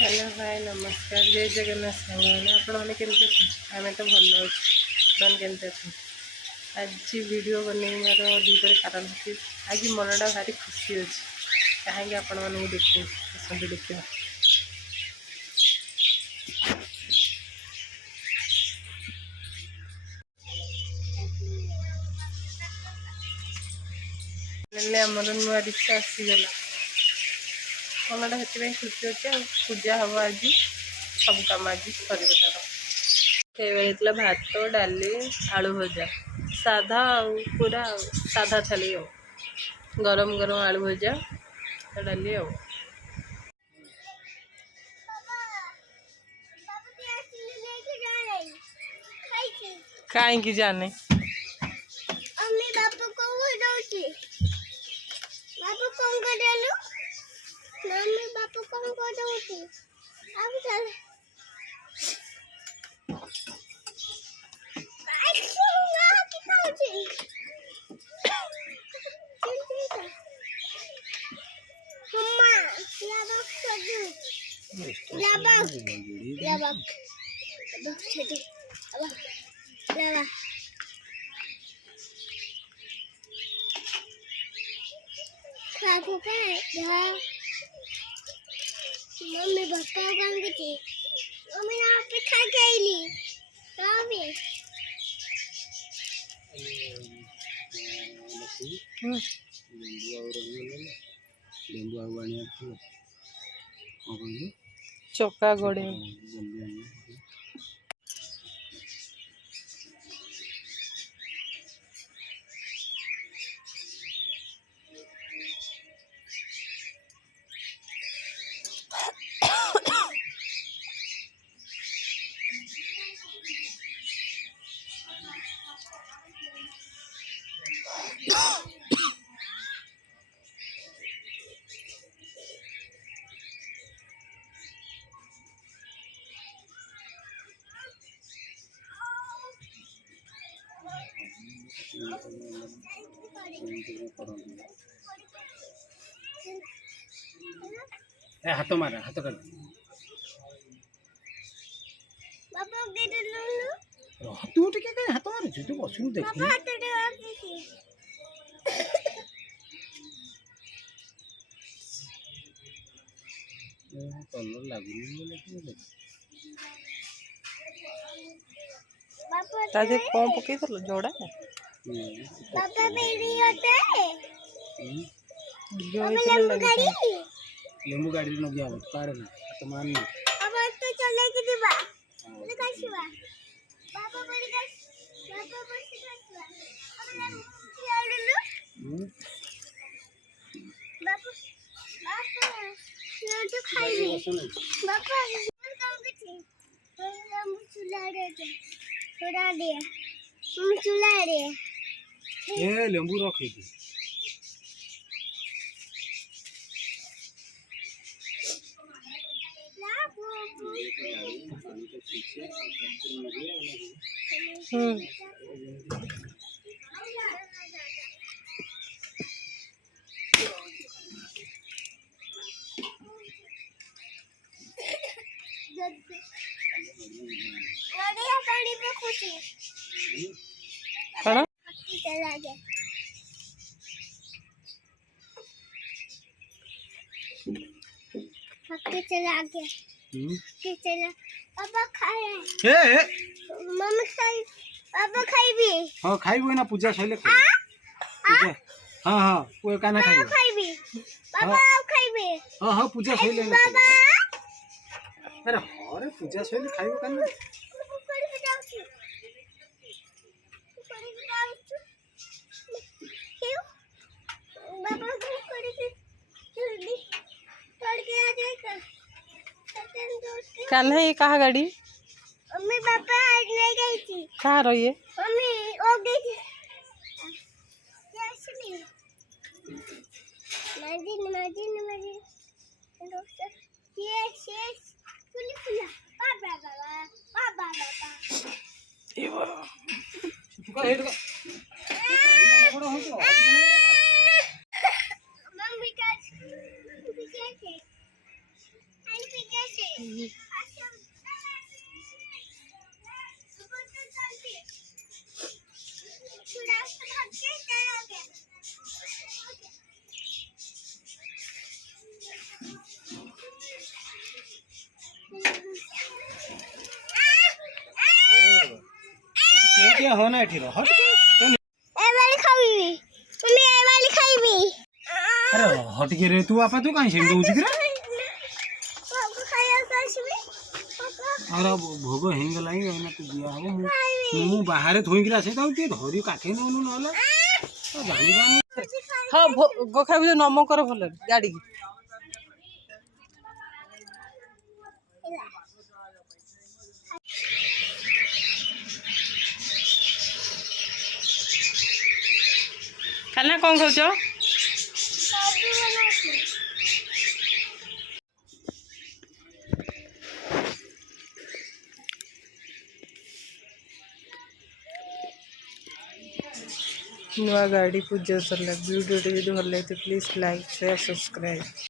Hello hi नमस्कार जय जगन्नाथ सांगने आपने केमती आम तो भल अच्छे केमती अच्छे आज वीडियो बनवार दुईटे कारण अच्छी आज मनटा भारी खुशी अच्छी कहीं आपण मानक देखिए आसतु देखिए आमर नुआ रिक्शा आसीगला मनटा से खुशी अच्छे पूजा हम आज सब कम आज कर तार भात डाली आलू भजा साधा पूरा साधा थाली गरम गरम आलू भजा डाली कहीं जाने मम्मी पापा काम करती मम्मी यहाँ पे खा गई कहाँ पे चौका गोड़े हाथ मार हाथ कर तू टिके कहीं हाथ मार तू बसु देख कलर लगुनी ताजे कौन पकई थलो जोड़ा पापा मेरी होता है लेंबू गाड़ी न गया कार ना तो मान नहीं अब तो चले कि दिबा ले काशिवा पापा बड़ी का पापा बड़ी काशिवा अब ना यारलु बापू बापू ये तो खाई बापा काम करती हम चुला रे थोड़ा दे हम चुला रे ए लेंबू रख दे गाड़ी पानी पे खुशी कौन चला गया पक्के चला गया के चला पापा खाए ए मम्मी खाई पापा खाई भी हां खाइबो ना पूजा सहिले पूजा हां हां कोई काना खाइबो खाई भी पापा खाई भी हां हां पूजा सहिले बाबा अरे पूजा सहिले खाइबो काना कान्हा ये कहा गाड़ी मम्मी पापा आज नहीं गई थी कहाँ रही है मम्मी वो गई थी कैसे नहीं माजिन यस फुली पापा ए वाह तू का हेड का बड़ा हो तो मम्मी कैसे क्या होना एठी रह हट अरे हट के रे तू आपा तू काई सेम दउची रे अरे भोग हेंग लाई ना तू दिया हो मु बाहर थोई के आसे ताऊ के धरी काठे न न नला जानी बानी हाँ गोखा भी नम कर भल गाड़ी की खाना कौन खाऊच नुआ गाड़ी पूजा सरला वीडियो टी भल लगे प्लीज लाइक शेयर सब्सक्राइब।